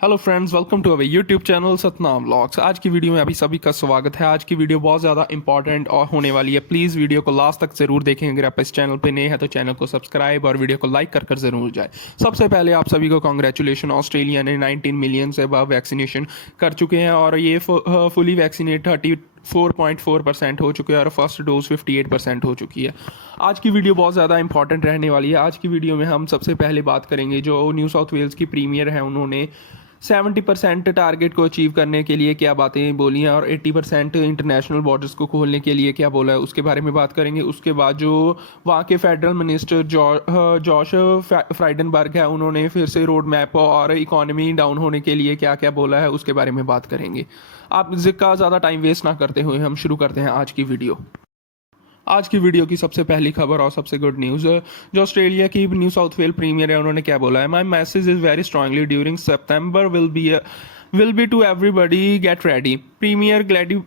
Hello friends, welcome to our YouTube channel Satnam vlogs. आज की video में अभी सभी का स्वागत है। आज की वीडियो बहुत ज़्यादा इंपॉर्टेंट और होने वाली है। प्लीज़ वीडियो को लास्ट तक ज़रूर देखें। अगर आप इस चैनल पे नए हैं तो चैनल को सब्सक्राइब और वीडियो को लाइक कर ज़रूर जाए। सबसे पहले आप सभी को कांग्रेचुलेशन, ऑस्ट्रेलिया ने 19 मिलियन से अबव वैक्सीनेशन कर चुके हैं और ये फुली वैक्सीनेट 34.4% हो चुके हैं और फर्स्ट डोज 58% हो चुकी है। आज की वीडियो बहुत ज़्यादा इंपॉर्टेंट रहने वाली है। आज की वीडियो में हम सबसे पहले बात करेंगे जो न्यू साउथ वेल्स की प्रीमियर है, उन्होंने 70% टारगेट को अचीव करने के लिए क्या बातें बोली हैं और 80% इंटरनेशनल बॉर्डर्स को खोलने के लिए क्या बोला है, उसके बारे में बात करेंगे। उसके बाद जो वहाँ के फेडरल मिनिस्टर जॉश फ्राइडनबर्ग है, उन्होंने फिर से रोड मैप और इकोनॉमी डाउन होने के लिए क्या क्या बोला है, उसके बारे में बात करेंगे। आप जिसका ज़्यादा टाइम वेस्ट ना करते हुए हम शुरू करते हैं आज की वीडियो। आज की वीडियो की सबसे पहली खबर और सबसे गुड न्यूज़, जो ऑस्ट्रेलिया की न्यू साउथ वेल प्रीमियर है, उन्होंने क्या बोला है। My message is very strongly during September will be to everybody get ready. Premier Gladys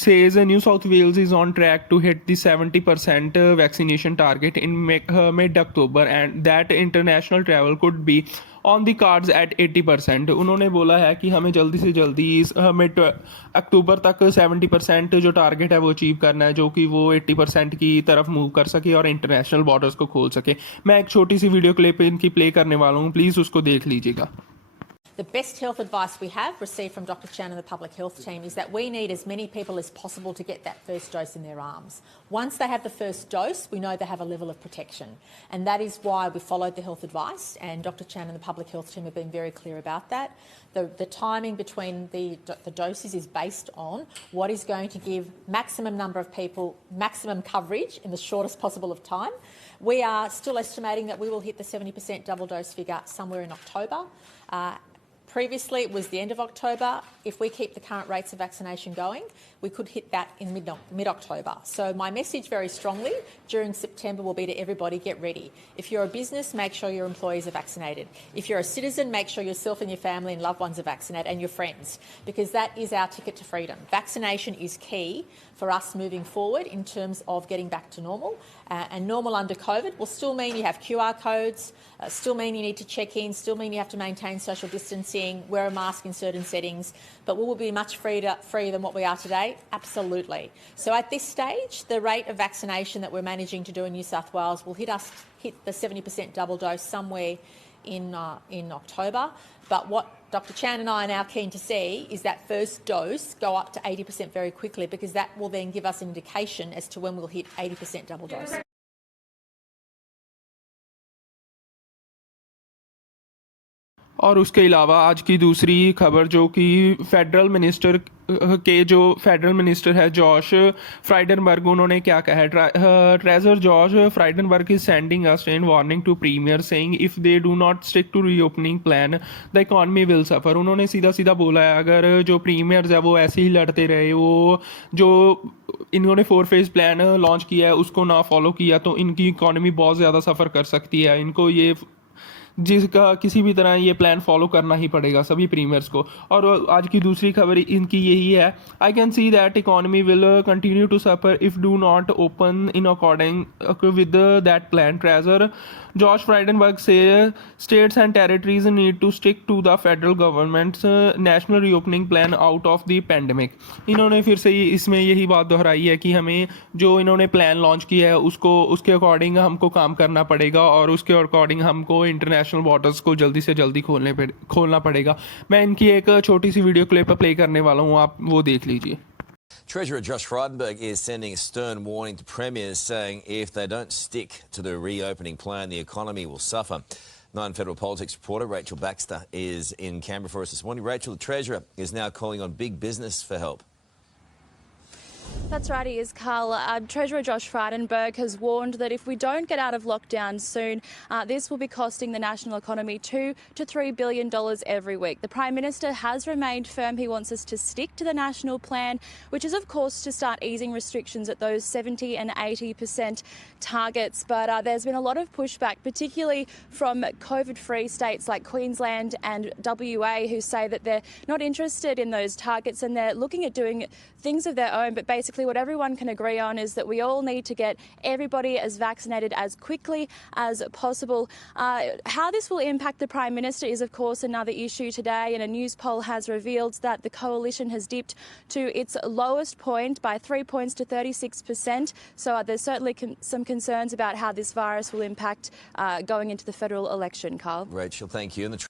says New South Wales is on track to hit the 70% vaccination target in mid-October and that international travel could be on the cards at 80%। उन्होंने बोला है कि हमें जल्दी से जल्दी इस mid अक्टूबर तक 70% जो टारगेट है वो अचीव करना है, जो कि वो 80% की तरफ मूव कर सके और इंटरनेशनल बॉर्डर्स को खोल सके। मैं एक छोटी सी वीडियो क्लिप इनकी प्ले करने वाला हूँ, प्लीज़ उसको देख लीजिएगा। The best health advice we have received from Dr. Chan and the public health team is that we need as many people as possible to get that first dose in their arms. Once they have the first dose, we know they have a level of protection. And that is why we followed the health advice, and Dr. Chan and the public health team have been very clear about that. The timing between the doses is based on what is going to give maximum number of people maximum coverage in the shortest possible of time. We are still estimating that we will hit the 70% double dose figure somewhere in October. Previously, it was the end of October. If we keep the current rates of vaccination going, we could hit that in mid-October. So my message very strongly during September will be to everybody, get ready. If you're a business, make sure your employees are vaccinated. If you're a citizen, make sure yourself and your family and loved ones are vaccinated, and your friends, because that is our ticket to freedom. Vaccination is key for us moving forward in terms of getting back to normal. And normal under COVID will still mean you have QR codes, still mean you need to check in, still mean you have to maintain social distancing, wear a mask in certain settings, but we will be much freer than what we are today, absolutely. So at this stage, the rate of vaccination that we're managing to do in New South Wales will hit the 70% double dose somewhere in October. But what Dr. Chan and I are now keen to see is that first dose go up to 80% very quickly, because that will then give us an indication as to when we'll hit 80% double dose. और उसके अलावा आज की दूसरी खबर जो कि federal minister है जॉश फ्राइडनबर्ग, उन्होंने क्या कहा है। Treasurer Josh Frydenberg is sending a stern warning to premier saying if they do not stick to reopening plan the economy will suffer. उन्होंने सीधा सीधा बोला है, अगर जो प्रीमियर्स है वो ऐसे ही लड़ते रहे, वो जो इन्होंने 4 फेज प्लान लॉन्च किया है उसको ना फॉलो किया, तो इनकी इकॉनमी बहुत ज़्यादा सफ़र कर सकती है। इनको ये जिसका किसी भी तरह ये प्लान फॉलो करना ही पड़ेगा सभी प्रीमियर्स को। और आज की दूसरी खबर इनकी यही है, I can see that economy will continue to suffer if do not open in according with that plan. Treasurer Josh Frydenberg says states and territories need to stick to the federal government's national reopening plan out of the pandemic. इन्होंने फिर से इसमें यही बात दोहराई है कि हमें जो इन्होंने प्लान लॉन्च किया है उसके अकॉर्डिंग हमको काम करना पड़ेगा और उसके अकॉर्डिंग हमको इंटरनेशनल बॉर्डर्स को जल्दी से जल्दी खोलना पड़ेगा। मैं इनकी एक छोटी सी वीडियो क्लिप प्ले करने वाला हूँ, आप वो देख लीजिए। Treasurer Josh Frydenberd is sending a stern warning to premiers, saying if they don't stick to the reopening plan, the economy will suffer. Nine Federal Politics reporter Rachel Baxter is in Canberra for us this morning. Rachel, the Treasurer is now calling on big business for help. That's right, he is, Carl. Treasurer Josh Frydenberd has warned that if we don't get out of lockdown soon, this will be costing the national economy $2 to $3 billion every week. The Prime Minister has remained firm. He wants us to stick to the national plan, which is, of course, to start easing restrictions at those 70 and 80% targets. But there's been a lot of pushback, particularly from COVID-free states like Queensland and WA, who say that they're not interested in those targets and they're looking at doing things of their own. But basically basically what everyone can agree on is that we all need to get everybody as vaccinated as quickly as possible. How this will impact the Prime Minister is, of course, another issue today, and a news poll has revealed that the coalition has dipped to its lowest point by 3 points to 36%. So there's certainly some concerns about how this virus will impact going into the federal election, Carl. Rachel, thank you. And the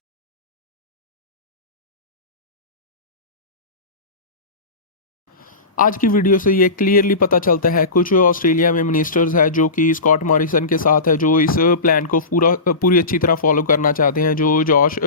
आज की video से ये clearly पता चलता है कुछ Australia में ministers हैं जो कि स्कॉट मॉरिसन के साथ है, जो इस प्लान को पूरी अच्छी तरह फॉलो करना चाहते हैं। जो जॉश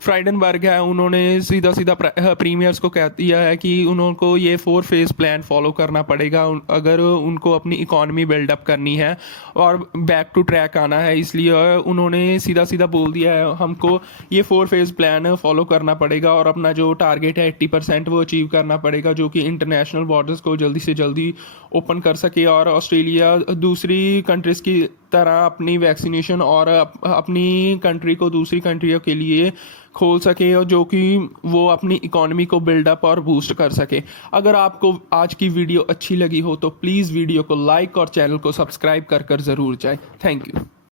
फ्राइडनबर्ग है, उन्होंने सीधा सीधा प्रीमियर्स को कह दिया है कि उनको ये 4 फेज़ प्लान फॉलो करना पड़ेगा अगर उनको अपनी इकॉनमी बिल्डअप करनी है और बैक टू ट्रैक आना है। इसलिए उन्होंने सीधा सीधा बोल दिया है हमको ये 4 फेज़ प्लान फॉलो करना पड़ेगा और अपना जो टारगेट है 80% वो अचीव करना पड़ेगा, जो कि इंटरनेशनल बॉर्डर्स को जल्दी से जल्दी ओपन कर सके और ऑस्ट्रेलिया दूसरी कंट्रीज़ की तरह अपनी वैक्सीनेशन और अपनी कंट्री को दूसरी कंट्रियों के लिए खोल सके और जो कि वो अपनी इकॉनमी को बिल्डअप और बूस्ट कर सके। अगर आपको आज की वीडियो अच्छी लगी हो तो प्लीज़ वीडियो को लाइक और चैनल को सब्सक्राइब कर ज़रूर जाए। Thank you.